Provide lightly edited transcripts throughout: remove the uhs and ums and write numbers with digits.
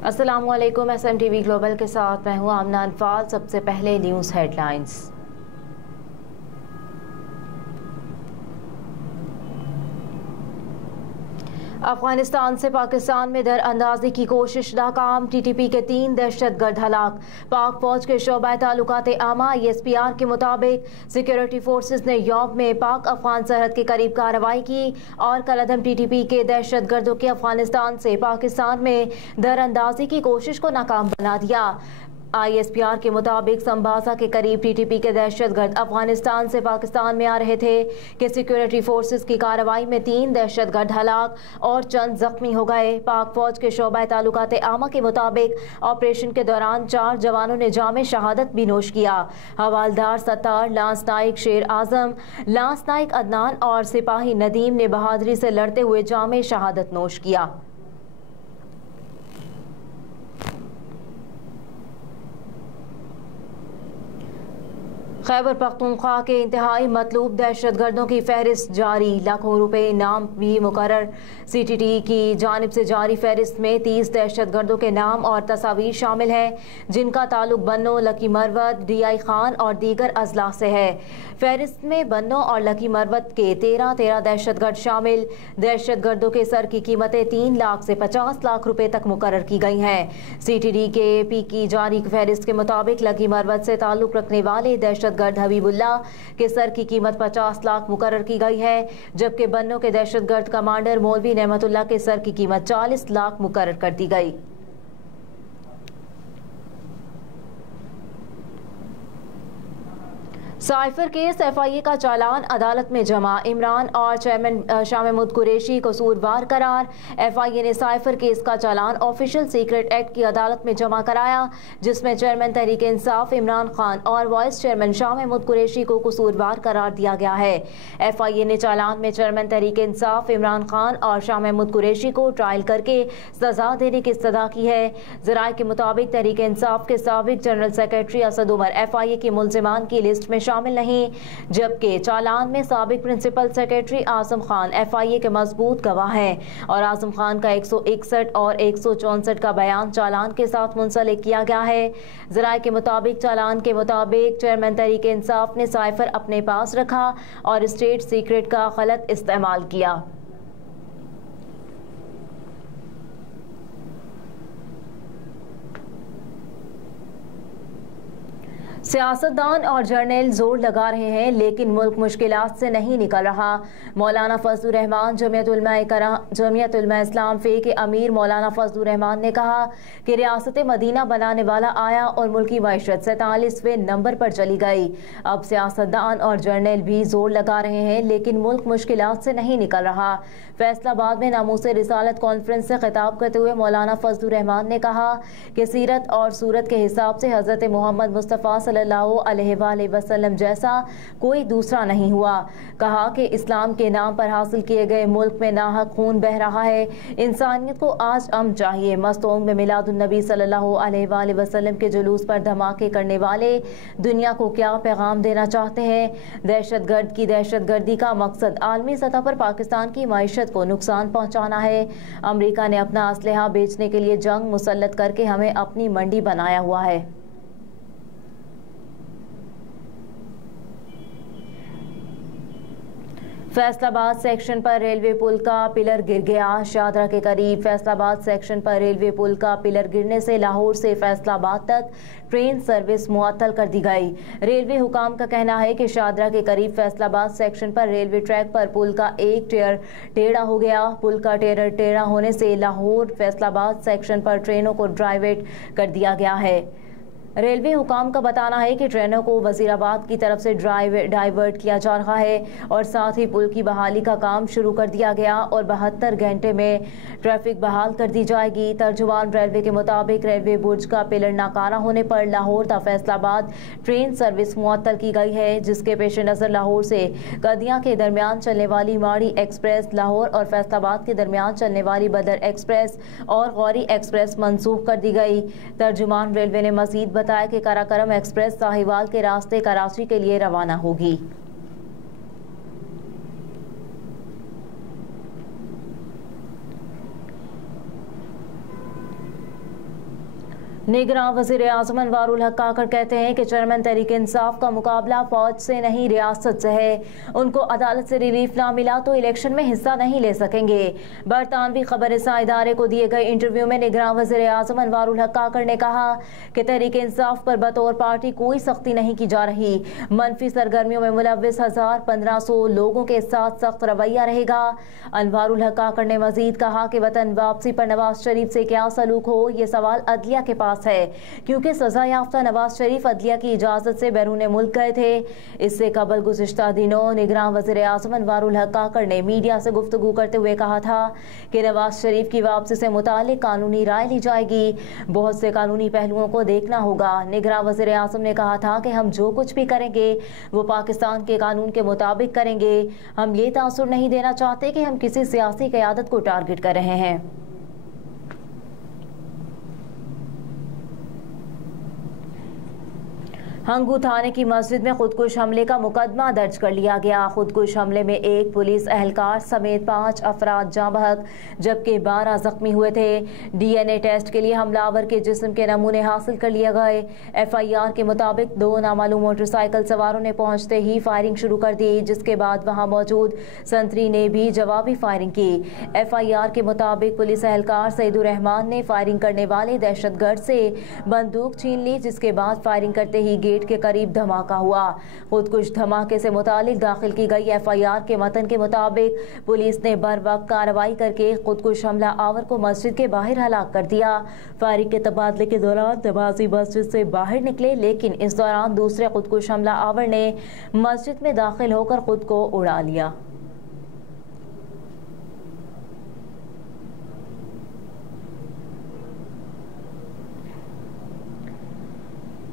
अस्सलामुअलैकुम। SMTV global के साथ मैं हूँ आमना अनफाल। सबसे पहले न्यूज़ हेडलाइंस। अफगानिस्तान से पाकिस्तान में दरअंदाजी की कोशिश नाकाम। TTP के 3 दहशतगर्द हलाक। पाक फौज के शोबा ताल्लुकात आमा ISPR के मुताबिक सिक्योरिटी फोर्सेस ने यौम में पाक अफगान सरहद के करीब कार्रवाई की और कलअदम TTP के दहशतगर्दों के अफगानिस्तान से पाकिस्तान में दरअंदाजी की कोशिश को नाकाम बना दिया। ISPR के मुताबिक संभासा के करीब TTP के दहशतगर्द अफगानिस्तान से पाकिस्तान में आ रहे थे कि सिक्योरिटी फोर्सेस की कार्रवाई में 3 दहशतगर्द हलाक और चंद जख्मी हो गए। पाक फौज के शोबा ताल्लुकात आमा के मुताबिक ऑपरेशन के दौरान 4 जवानों ने जामे शहादत भी नोश किया। हवालदार सत्तार, लांस नाइक शेर आजम, लांस नाइक अदनान और सिपाही नदीम ने बहादुरी से लड़ते हुए जामे शहादत नोश किया। खैबर पख्तूनख्वा के इंतहाई मतलूब दहशतगर्दों की फहरिस्त जारी। लाखों रुपए इनाम भी मुकर्रर। CTT की जानिब से जारी फहरिस्त में 30 दहशतगर्दों के नाम और तस्वीर शामिल हैं, जिनका ताल्लुक बन्नो, लकी मरवत, DI खान और दीगर अजला से है। फहरिस्त में बन्नो और लकी मरवत के 13 दहशतगर्द शामिल। दहशतगर्दों के सर की कीमतें 3 लाख से 50 लाख रुपए तक मुकर्रर की गई हैं। CTD के AP की जारी फहरिस्त के मुताबिक लकी मरवत से ताल्लुक रखने वाले दहशतगर्द हबीबुल्ला के सर की कीमत 50 लाख मुकर्रर की गई है, जबकि बन्नो के दहशतगर्द कमांडर मौलवी नेमतुल्लाह के सर की कीमत 40 लाख मुकर्रर कर दी गई। साइफर केस FIA का चालान अदालत में जमा। इमरान और चेयरमैन शाह महमूद कुरैशी कसूरवार करार। FIA ने साइफर केस का चालान ऑफिशियल सीक्रेट एक्ट की अदालत में जमा कराया, जिसमें चेयरमैन तहरीक इंसाफ इमरान खान और वाइस चेयरमैन शाह महमूद कुरैशी को कसूरवार करार दिया गया है। FIA ने चालान में चेयरमैन तहरीक इंसाफ इमरान खान और शाह महमूद कुरैशी को ट्रायल करके सजा देने की इस्तदा की है। ज़राए के मुताबिक तहरीक इंसाफ के साबिक general secretary Asad Umar FIA के मुल्जिमान की लिस्ट में शामिल नहीं, जबकि चालान में साबिक principal secretary Azam Khan FIA के मजबूत गवाह हैं और आजम खान का 161 और 164 का बयान चालान के साथ मुंसलिक किया गया है। ज़राए के मुताबिक चालान के मुताबिक चेयरमैन तहरीक इंसाफ ने साइफर अपने पास रखा और स्टेट सीक्रेट का गलत इस्तेमाल किया। सियासतदान और जर्नल जोर लगा रहे हैं, लेकिन मुल्क मुश्किलात से नहीं निकल रहा। मौलाना फजलुर रहमान जमियत उलमा इस्लाम फ़े के अमीर मौलाना फजलुर रहमान ने कहा कि रियासत मदीना बनाने वाला आया और मुल्की मईशत 47वें नंबर पर चली गई। अब सियासतदान और जर्नल भी जोर लगा रहे हैं, लेकिन मुल्क मुश्किलात से नहीं निकल रहा। फैसलाबाद में नामूसे रिसालत कॉन्फ्रेंस से खिताब करते हुए मौलाना फजलुर रहमान ने कहा कि सीरत और सूरत के हिसाब से हज़रत मोहम्मद मुस्तफ़ा सल्लल्लाहु अलैहि वसल्लम जैसा कोई दूसरा नहीं हुआ। कहा कि इस्लाम के नाम पर हासिल किए गए मुल्क में नाहक खून बह रहा है। इंसानियत को आज अमन चाहिए। मस्तूंग में मिलादुन नबी सल्लल्लाहु अलैहि वसल्लम के जुलूस पर धमाके करने वाले दुनिया को क्या पैगाम देना चाहते हैं? दहशतगर्द की दहशतगर्दी का मकसद आलमी सतह पर पाकिस्तान की मईशत को नुकसान पहुँचाना है। अमरीका ने अपना असलहा बेचने के लिए जंग मुसल्लत करके हमें अपनी मंडी बनाया हुआ है। फैसलाबाद सेक्शन पर रेलवे पुल का पिलर गिर गया। शादरा के करीब फैसलाबाद सेक्शन पर रेलवे पुल का पिलर गिरने से लाहौर से फैसलाबाद तक ट्रेन सर्विस मुअत्तल कर दी गई। रेलवे हुकाम का कहना है कि शादरा के करीब फैसलाबाद सेक्शन पर रेलवे ट्रैक पर पुल का एक टेयर टेढ़ा हो गया। पुल का टेयर टेढ़ा होने से लाहौर फैसलाबाद सेक्शन पर ट्रेनों को डाइवर्ट कर दिया गया है। रेलवे हुकाम का बताना है कि ट्रेनों को वजीराबाद की तरफ से डाइवर्ट किया जा रहा है और साथ ही पुल की बहाली का काम शुरू कर दिया गया और 72 घंटे में ट्रैफिक बहाल कर दी जाएगी। तर्जुमान रेलवे के मुताबिक रेलवे बुर्ज का पिलर नाकारा होने पर लाहौर ता फैसलाबाद ट्रेन सर्विस मुअत्तल की गई है, जिसके पेश नज़र लाहौर से कदियाँ के दरमियान चलने वाली माड़ी एक्सप्रेस, लाहौर और फैसलाबाद के दरमियान चलने वाली बदर एक्सप्रेस और गौरी एक्सप्रेस मनसूख कर दी गई। तर्जुमान रेलवे ने मजीद बताया कि काराकरम एक्सप्रेस साहिवाल के रास्ते कराची के लिए रवाना होगी। निगरान वज़ीर आज़म अनवारुल हक काकड़ कहते हैं कि चेयरमैन तहरीक इंसाफ का मुकाबला फौज से नहीं रियासत से है। उनको अदालत से रिलीफ ना मिला तो इलेक्शन में हिस्सा नहीं ले सकेंगे। बरतानवी खबररसा इदारे को दिए गए इंटरव्यू में निगरान वज़ीर आज़म अनवारुल हक काकड़ ने कहा कि तहरीक इंसाफ पर बतौर पार्टी कोई सख्ती नहीं की जा रही। मनफी सरगर्मियों में मुलव्विस 1500 लोगों के साथ सख्त रवैया रहेगा। अनवारुल हक काकड़ ने मजीद कहा कि वतन वापसी पर नवाज शरीफ से क्या सलूक हो, ये सवाल अदलिया के पास है, क्योंकि सजा याफ्ता नवाज शरीफ अदलिया की इजाजत से बैरून मुल्क गए थे। इससे कबल गुज़िश्ता दिनों निगरान वज़ीर आज़म अनवारुल हक काकड़ ने मीडिया से गुफ्तगू करते हुए कहा था कि नवाज शरीफ की वापसी से मुतालिक कानूनी राय ली जाएगी। बहुत से कानूनी पहलुओं को देखना होगा। निगरान वज़ीर आज़म ने कहा था कि हम जो कुछ भी करेंगे वो पाकिस्तान के कानून के मुताबिक करेंगे। हम ये तासुर नहीं देना चाहते कि हम किसी सियासी क़यादत को टारगेट कर रहे हैं। हंगू थाने की मस्जिद में खुदकुश हमले का मुकदमा दर्ज कर लिया गया। खुदकुश हमले में एक पुलिस एहलकार समेत 5 अफराद जाँ बहक जबकि 12 जख्मी हुए थे। DNA टेस्ट के लिए हमलावर के जिस्म के नमूने हासिल कर लिए गए। FIR के मुताबिक 2 नामालूम मोटरसाइकिल सवारों ने पहुंचते ही फायरिंग शुरू कर दी, जिसके बाद वहां मौजूद संतरी ने भी जवाबी फायरिंग की। FIR के मुताबिक पुलिस एहलकार सईदुर रहमान ने फायरिंग करने वाले दहशतगर्द से बंदूक छीन ली, जिसके बाद फायरिंग करते ही गेट के करीब धमाका हुआ। खुदकुश धमाके से मुतालिक दाखिल की गई FIR के मतन के मुताबिक पुलिस ने बर वक्त कार्रवाई करके खुदकुश हमला आवर को मस्जिद के बाहर हलाक कर दिया। फायरिंग के तबादले के दौरान नमाजी मस्जिद से बाहर निकले, लेकिन इस दौरान दूसरे खुदकुश हमला आवर ने मस्जिद में दाखिल होकर खुद को उड़ा लिया।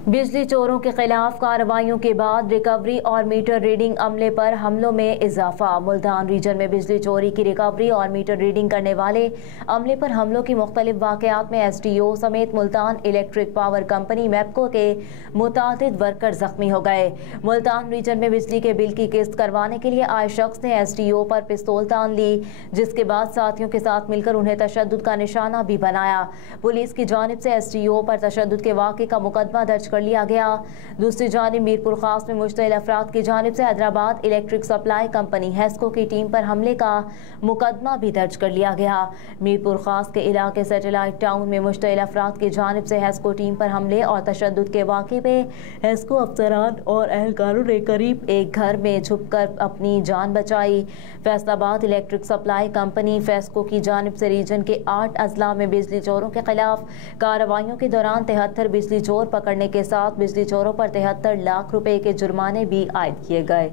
बिजली चोरों के खिलाफ कार्रवाइयों के बाद रिकवरी और मीटर रीडिंग अमले पर हमलों में इजाफा। मुल्तान रीजन में बिजली चोरी की रिकवरी और मीटर रीडिंग करने वाले अमले पर हमलों की मुख्तलिफ वाक़यात में SDO समेत Multan electric power company MEPCO के मुतादिद वर्कर जख्मी हो गए। मुल्तान रीजन में बिजली के बिल की किस्त करवाने के लिए आए शख्स ने SDO पर पिस्तौल तान ली, जिसके बाद साथियों के साथ मिलकर उन्हें तशद्दुद का निशाना भी बनाया। पुलिस की जानिब से SDO पर तशद्दुद के वाक़े का मुकदमा दर्ज लिया गया। दूसरी जानिब मीरपुर खास में मुश्तइल अफराद की जानिब से Hyderabad electric supply company Hesco की टीम पर हमले का मुकदमा भी दर्ज कर लिया गया। मीरपुर खास के इलाके सैटेलाइट टाउन में मुश्तइल अफराद की जानिब से हेस्को टीम पर हमले और तशद्दुद के वाक़े में हेस्को अफसरान और एहलकारों ने करीब एक घर में छुपकर अपनी जान बचाई। Faisalabad electric supply company FESCO की जानिब से रीजन के 8 अजला में बिजली चोरों के खिलाफ कार्रवाइयों के दौरान 73 बिजली चोर पकड़ने के साथ बिजली चोरों पर 73 लाख रुपए के जुर्माने भी आयद किए गए।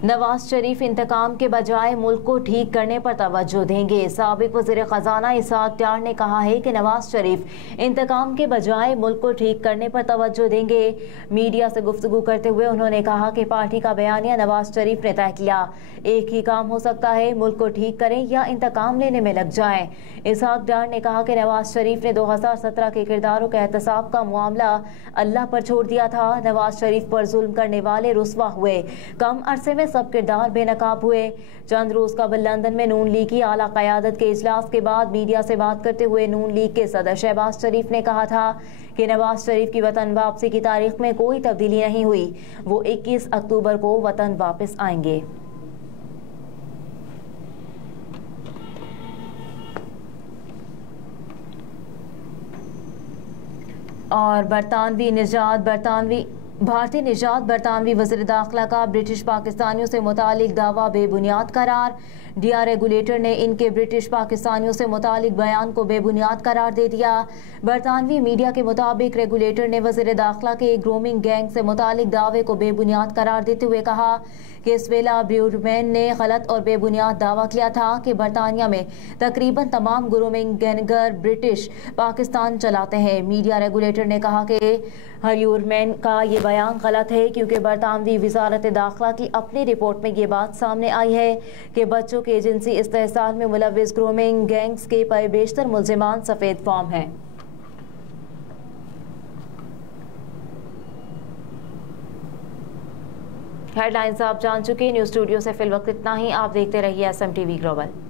नवाज शरीफ इंतकाम के बजाय मुल्क को ठीक करने पर तवज्जो देंगे। साबिक वज़ीर ख़जाना इसहाक डार ने कहा है कि नवाज शरीफ इंतकाम के बजाय मुल्क को ठीक करने पर तवज्जो देंगे। मीडिया से गुफ्तगू करते हुए उन्होंने कहा कि पार्टी का बयानिया नवाज शरीफ ने तय किया, एक ही काम हो सकता है, मुल्क को ठीक करें या इंतकाम लेने में लग जाएं। इसहाक डार ने कहा कि नवाज शरीफ ने 2017 के किरदारों के एहतसाब का मामला अल्लाह पर छोड़ दिया था। नवाज शरीफ पर जुल्म करने वाले रुस्वा हुए, कम अरसे में सब किरदार बेनकाब हुए। चंद रोज कबल लंदन में नून लीग की आला क़यादत के इजलास के बाद मीडिया से बात करते हुए नून लीग के सदर शहबाज शरीफ ने कहा था कि नवाज शरीफ की वतन वापसी की तारीख में कोई तब्दीली नहीं हुई, वो 21 अक्टूबर को वतन वापस आएंगे। और भारतीय निजात बरतानवी वज़ीर दाखिला का ब्रिटिश पाकिस्तानियों से मुतालिक दावा बेबुनियाद करार। DR रेगुलेटर ने इनके ब्रिटिश पाकिस्तानियों से मुतालिक बयान को बेबुनियाद करार दे दिया। बरतानवी मीडिया के मुताबिक रेगुलेटर ने वज़ीर दाखिला के ग्रूमिंग गैंग से मुतालिक दावे को बेबुनियाद करार देते हुए कहा कि इस वेला ब्यूडमैन ने गलत और बेबुनियाद दावा किया था कि बरतानिया में तकरीबन तमाम ग्रूमिंग गैंगर ब्रिटिश पाकिस्तान चलाते हैं। मीडिया रेगुलेटर ने कहा कि हर्यूरमैन का ये बयान गलत है, क्योंकि बरतानवी वजारत दाखिला की अपनी रिपोर्ट में ये बात सामने आई है कि बच्चों के एजेंसी इस्तेहसाल में मुलव्विस ग्रूमिंग गैंग्स के बेशतर मुल्जिमान सफ़ेद फॉर्म हैं। हेडलाइंस आप जान चुके। न्यूज़ स्टूडियो से फिल वक्त इतना ही। आप देखते रहिए SM TV ग्लोबल।